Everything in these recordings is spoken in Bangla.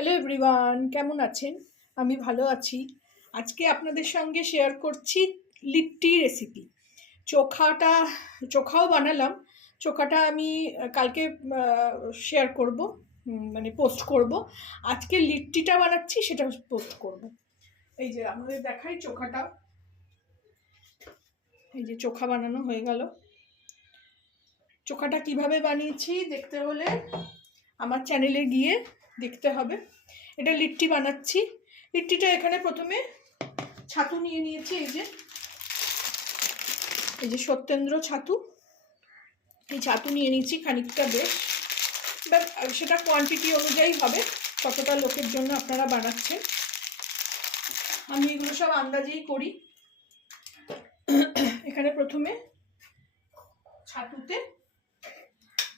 হ্যালো এভরিওয়ান, কেমন আছেন? আমি ভালো আছি। আজকে আপনাদের সঙ্গে শেয়ার করছি লিট্টি রেসিপি। চোখাও বানালাম। চোখাটা আমি কালকে শেয়ার করব, মানে পোস্ট করব। আজকে লিট্টিটা বানাচ্ছি, সেটা পোস্ট করব। এই যে আমাদের দেখাই চোখাটা। এই যে চোখা বানানো হয়ে গেল। চোখাটা কিভাবে বানিয়েছি দেখতে হলে আমার চ্যানেলে গিয়ে দেখতে হবে। এটা লিট্টি বানাচ্ছি। লিট্টিটা এখানে প্রথমে ছাতু নিয়ে নিয়েছি। এই যে সত্যেন্দ্র ছাতু, এই ছাতু নিয়ে নিয়েছি খানিকটা বেশ। এবার সেটা কোয়ান্টিটি অনুযায়ী হবে, কতটা লোকের জন্য আপনারা বানাচ্ছেন। আমি এগুলো সব আন্দাজেই করি। এখানে প্রথমে ছাতুতে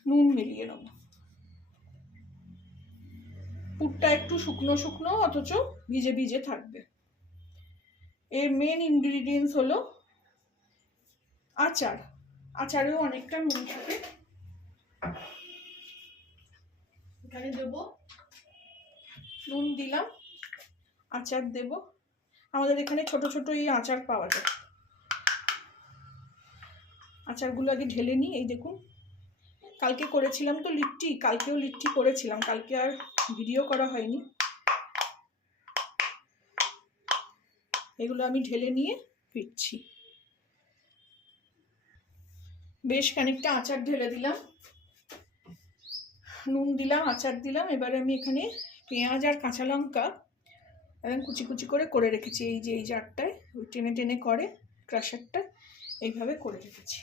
নুন মিলিয়ে নেব। পুরটা একটু শুকনো শুকনো অথচ ভিজে ভিজে থাকবে। এর মেন ইনগ্রিডিয়েন্টস হলো আচার। আচারেও অনেকটা নুন থাকে। এখানে দেবো নুন, দিলাম আচার দেব। আমাদের এখানে ছোট ছোট এই আচার পাওয়া যায়। আচারগুলো আগে ঢেলে নিই। এই দেখুন, কালকে করেছিলাম তো লিট্টি, কালকেও লিট্টি করেছিলাম, কালকে আর ভিডিও করা হয়নি। এগুলো আমি ঢেলে নিয়ে ফিরছি। বেশ খানিকটা আচার ঢেলে দিলাম, নুন দিলাম, আচার দিলাম। এবারে আমি এখানে পেঁয়াজ আর কাঁচা লঙ্কা কুচি কুচি করে রেখেছি। এই যে এই জারটায় ওই টেনে টেনে করে ক্রাশারটা এইভাবে করে রেখেছি।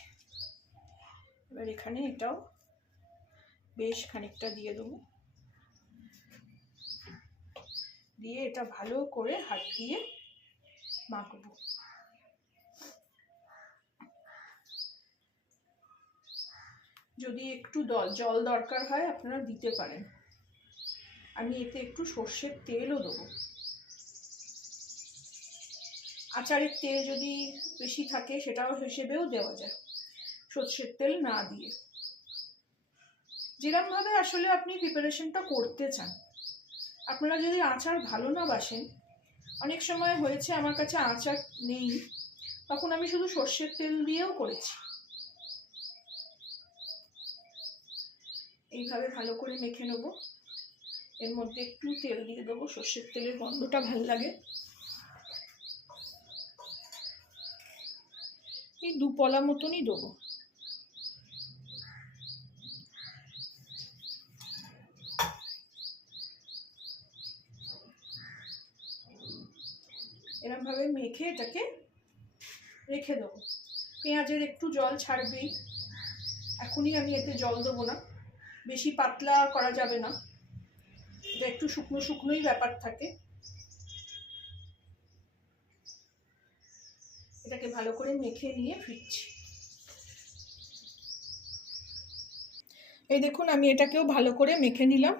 এবার এখানে এটাও বেশ খানিকটা দিয়ে দেবো। দিয়ে এটা ভালো করে হাত দিয়ে মাখবো। যদি একটু জল দরকার হয় আপনারা দিতে পারেন। আমি এতে একটু সর্ষের তেলও দেবো। আচারের তেল যদি বেশি থাকে সেটাও হিসেবেও দেওয়া যায়, সর্ষের তেল না দিয়ে। যেরকমভাবে আসলে আপনি প্রিপারেশনটা করতে চান। আপনারা যদি আচার ভালো না বাসেন, অনেক সময় হয়েছে আমার কাছে আচার নেই, তখন আমি শুধু সর্ষের তেল দিয়েও করেছি। এইভাবে ভালো করে মেখে নেব। এর মধ্যে একটু তেল দিয়ে দেবো, সর্ষের তেলের গন্ধটা ভালো লাগে। এই 2 পলা মতনই দেবো। এরকম ভাবে মেখে এটাকে রেখে দেবো। পেঁয়াজের একটু জল ছাড়বেই, এখনই আমি এতে জল দেবো না, বেশি পাতলা করা যাবে না, এটা একটু শুকনো শুকনোই ব্যাপার থাকে। এটাকে ভালো করে মেখে নিয়ে ফিরছি। এই দেখুন, আমি এটাকেও ভালো করে মেখে নিলাম।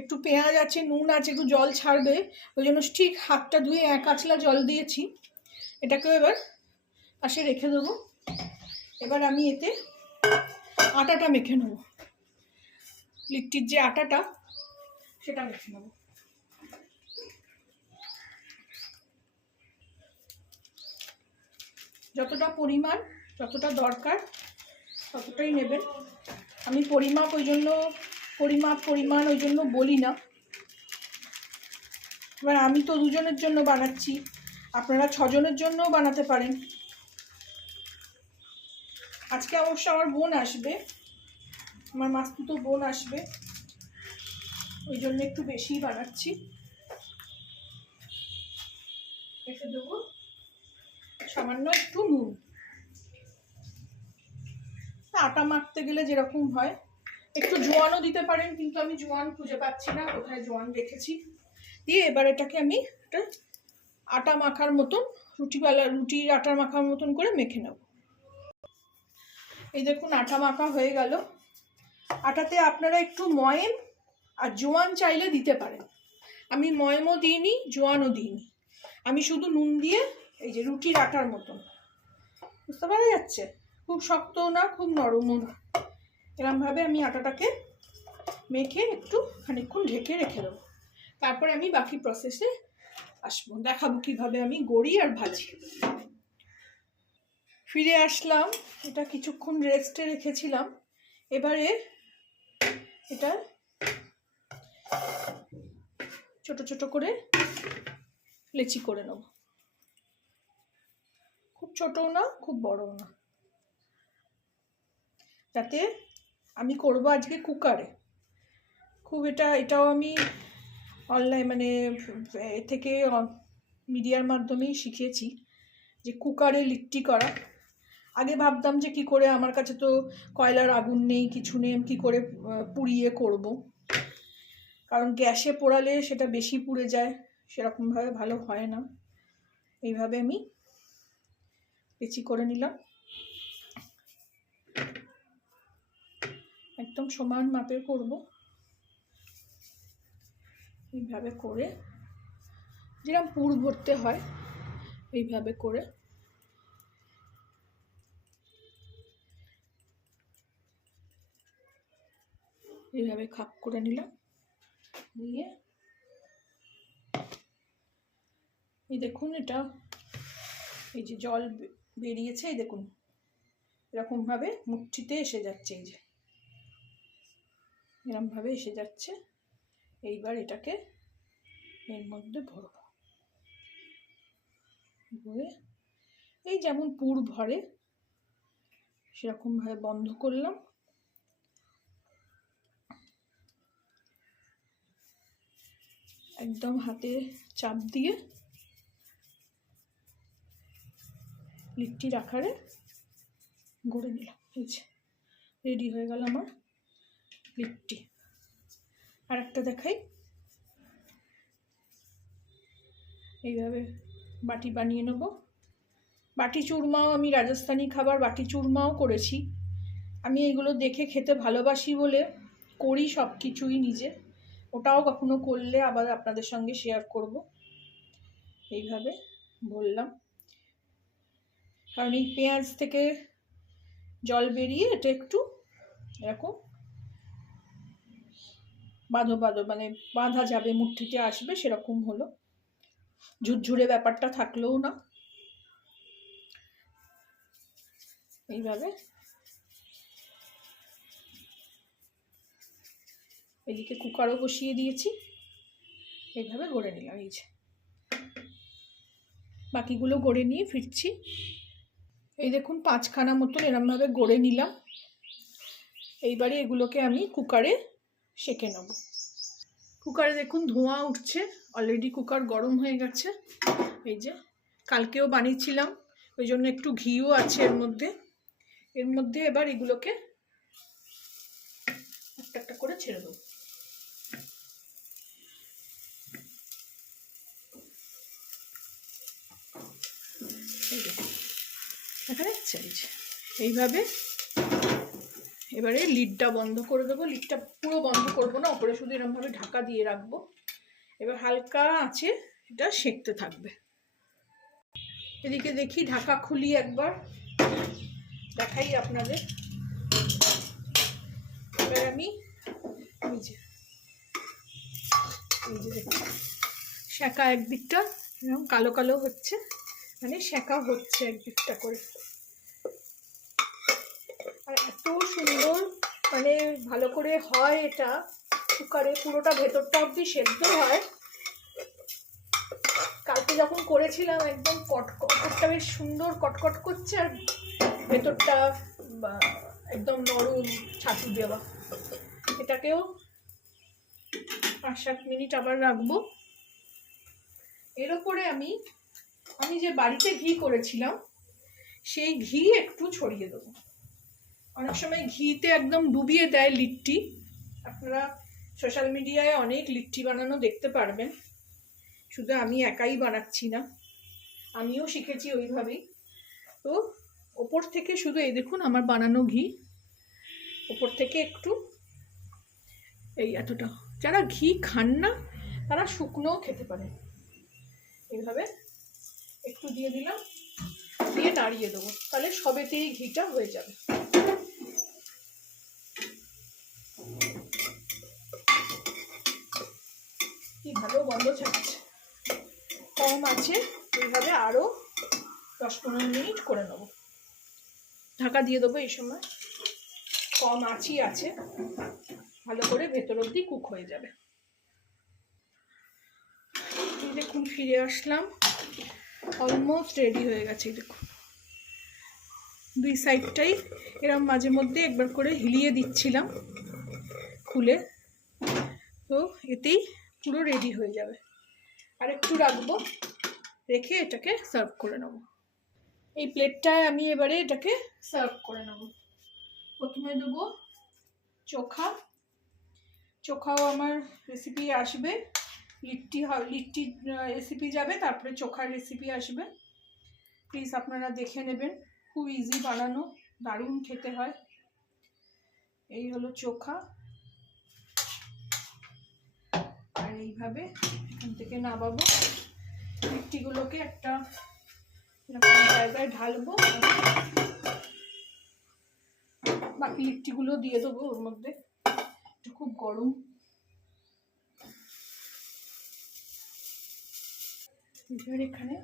একটু পেঁয়াজ আছে, নুন আছে, একটু জল ছাড়বে, ওই জন্য ঠিক হাতটা ধুয়ে 1 আঁচলা জল দিয়েছি। এটাকেও এবার পাশে রেখে দেবো। এবার আমি এতে আটাটা মেখে নেব। লিট্টির যে আটাটা সেটা মেখে নেব। যতটা পরিমাণ, যতটা দরকার ততটাই নেবেন। আমি পরিমাণ ওই জন্য বলি না। এবার আমি তো 2 জনের জন্য বানাচ্ছি, আপনারা 6 জনের জন্যও বানাতে পারেন। আজকে অবশ্য আমার বোন আসবে, আমার মাসতুতো বোন আসবে, ওই জন্য একটু বেশিই বানাচ্ছি। রেখে দেবো সামান্য একটু নুন। আটা মাখতে গেলে যেরকম হয়, একটু জোয়ানও দিতে পারেন, কিন্তু আমি জোয়ান খুঁজে পাচ্ছি না, কোথায় জোয়ান রেখেছি। দিয়ে এবার এটাকে আমি একটা আটা মাখার মতন, রুটির আটা মাখার মতন করে মেখে নেব। এই দেখুন, আটা মাখা হয়ে গেল। আটাতে আপনারা একটু ময়ম আর জোয়ান চাইলে দিতে পারেন। আমি ময়মও দিইনি, জোয়ানও দিইনি, আমি শুধু নুন দিয়ে এই যে রুটির আটার মতন, বুঝতে পারা যাচ্ছে, খুব শক্তও না খুব নরমও না, এরকমভাবে আমি আটাটাকে মেখে একটু খানিকক্ষণ ঢেকে রেখে দেবো। তারপরে আমি বাকি প্রসেসে আসবো, দেখাবো কিভাবে আমি গড়ি আর ভাজি। ফিরে আসলাম, এটা কিছুক্ষণ রেস্টে রেখেছিলাম। এবারে এটা ছোট ছোট করে লেচি করে নেব, খুব ছোটও না খুব বড়ও না, যাতে আমি করব আজকে কুকারে। খুব এটাও আমি অনলাইন মানে এ থেকে মিডিয়ার মাধ্যমেই শিখেছি যে কুকারে লিট্টি করা। আগে ভাবতাম যে কি করে, আমার কাছে তো কয়লার আগুন নেই, কিছু নেই, আমি কী করে পুড়িয়ে করব, কারণ গ্যাসে পোড়ালে সেটা বেশি পুড়ে যায়, সেরকমভাবে ভালো হয় না। এইভাবে আমি লেচি করে নিলাম, একদম সমান মাপের করব। এইভাবে করে যেরকম পুর ভরতে হয় এইভাবে করে এইভাবে খাপ করে নিলাম। নিয়ে এই দেখুন, এটা এই যে জল বেরিয়েছে, এই দেখুন এরকমভাবে মুঠিতে এসে যাচ্ছে, এই যে এরকমভাবে এসে যাচ্ছে। এইবার এটাকে এর মধ্যে ভরবো, ভরে এই যেমন পুর ভরে সেরকমভাবে বন্ধ করলাম। একদম হাতে চাপ দিয়ে লিট্টির আকারে গড়ে নিলাম। এই যে রেডি হয়ে গেল আমার লিট্টি। আর একটা দেখাই, এইভাবে বাটি বানিয়ে নেব। বাটি চুরমাও আমি রাজস্থানি খাবার বাটি চুরমাও করেছি। আমি এগুলো দেখে খেতে ভালোবাসি বলে করি সব কিছুই নিজে, ওটাও কখনো করলে আবার আপনাদের সঙ্গে শেয়ার করব। এইভাবে বললাম, কারণ এই পেঁয়াজ থেকে জল বেরিয়ে এটা একটু এরকম বাঁধো মানে বাঁধা যাবে, মুঠিতে আসবে, সেরকম হলো, ঝুরঝুরে ব্যাপারটা থাকলেও না। এইভাবে এদিকে কুকারও বসিয়ে দিয়েছি, এইভাবে গড়ে নিলাম। এই যে বাকিগুলো গড়ে নিয়ে ফিরছি। এই দেখুন 5খানা মতন এরমভাবে গড়ে নিলাম। এইবারে এগুলোকে আমি কুকারে সেঁকে নেব। কুকারে দেখুন ধোঁয়া উঠছে, অলরেডি কুকার গরম হয়ে গেছে। এই যে কালকেও বানিয়েছিলাম, ওই জন্য একটু ঘিও আছে এর মধ্যে। এর মধ্যে এবার এগুলোকে একটা একটা করে ছেড়ে দেবো। দেখা যাচ্ছে, এইভাবে এবারে লিডটা বন্ধ করে দেবো। লিডটা পুরো বন্ধ করবো না, ওপরে শুধু এরকমভাবে ঢাকা দিয়ে রাখবো। এবার হালকা আছে এটা সেঁকতে থাকবে। এদিকে দেখি ঢাকা খুলি, একবার দেখাই আপনাদের। এবার আমি এই যে দেখুন সেঁকা একদিকটা এরকম কালো কালো হচ্ছে, মানে সেঁকা হচ্ছে একদিকটা করে। আর এত সুন্দর মানে ভালো করে হয় এটা কুকারে, পুরোটা ভেতরটা অবধি সেদ্ধ হয়। কালকে যখন করেছিলাম একদম কটকটটা বেশ সুন্দর কটকট করছে, আর ভেতরটা একদম নরম ছাতু দেওয়া। এটাকেও 5-7 মিনিট আবার রাখবো। এর ওপরে আমি যে বাড়িতে ঘি করেছিলাম সেই ঘি একটু ছড়িয়ে দেবো। অনেক সময় ঘিতে একদম ডুবিয়ে দেয় লিট্টি, আপনারা সোশ্যাল মিডিয়ায় অনেক লিট্টি বানানো দেখতে পারবেন। শুধু আমি একাই বানাচ্ছি না, আমিও শিখেছি ওইভাবেই। তো ওপর থেকে শুধু এই দেখুন আমার বানানো ঘি, ওপর থেকে একটু এই এতটা, যারা ঘি খান না তারা শুকনোও খেতে পারে। এইভাবে একটু দিয়ে দিলাম, দিয়ে নাড়িয়ে দেবো, তাহলে সবেতেই ঘিটা হয়ে যাবে। কি ভালো গন্ধ ছাড়ছে। কম আছে, এইভাবে আরও 10-15 মিনিট করে নেব। ঢাকা দিয়ে দেবো এই সময়, কম আঁচই আছে, ভালো করে ভেতর অবধি কুক হয়ে যাবে। দেখুন ফিরে আসলাম, অলমোস্ট রেডি হয়ে গেছে। দেখুন দুই সাইডটাই এরকম মাঝে মধ্যে একবার করে হিলিয়ে দিচ্ছিলাম খুলে, তো এতেই পুরো রেডি হয়ে যাবে। আর একটু রাখবো, রেখে এটাকে সার্ভ করে নেব। এই প্লেটটায় আমি এবারে এটাকে সার্ভ করে নেব। প্রথমে দেবো চোখা, চোখাও আমার রেসিপি আসবে, লিট্টি রেসিপি যাবে, তারপরে চোখার রেসিপি আসবে। প্লিজ আপনারা দেখে নেবেন, খুব ইজি বানানো, দারুণ খেতে হয়। এই হলো চোখা, আর এইভাবে এখান থেকে নামাবো। লিট্টিগুলোকে একটা এরকম জায়গায় ঢালবো, বাকি লিট্টিগুলো দিয়ে দেবো ওর মধ্যে। এটা খুব গরম, এবার এখানে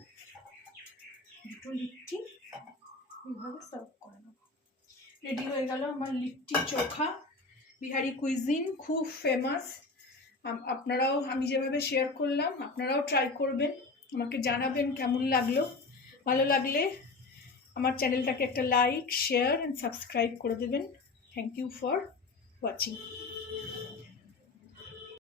দুটো লিট্টি এইভাবে সার্ভ করে নেব। রেডি হয়ে গেল আমার লিট্টি চোখা। বিহারি কুইজিন, খুব ফেমাস। আপনারাও, আমি যেভাবে শেয়ার করলাম আপনারাও ট্রাই করবেন, আমাকে জানাবেন কেমন লাগলো। ভালো লাগলে আমার চ্যানেলটাকে একটা লাইক, শেয়ার অ্যান্ড সাবস্ক্রাইব করে দেবেন। Thank you for watching.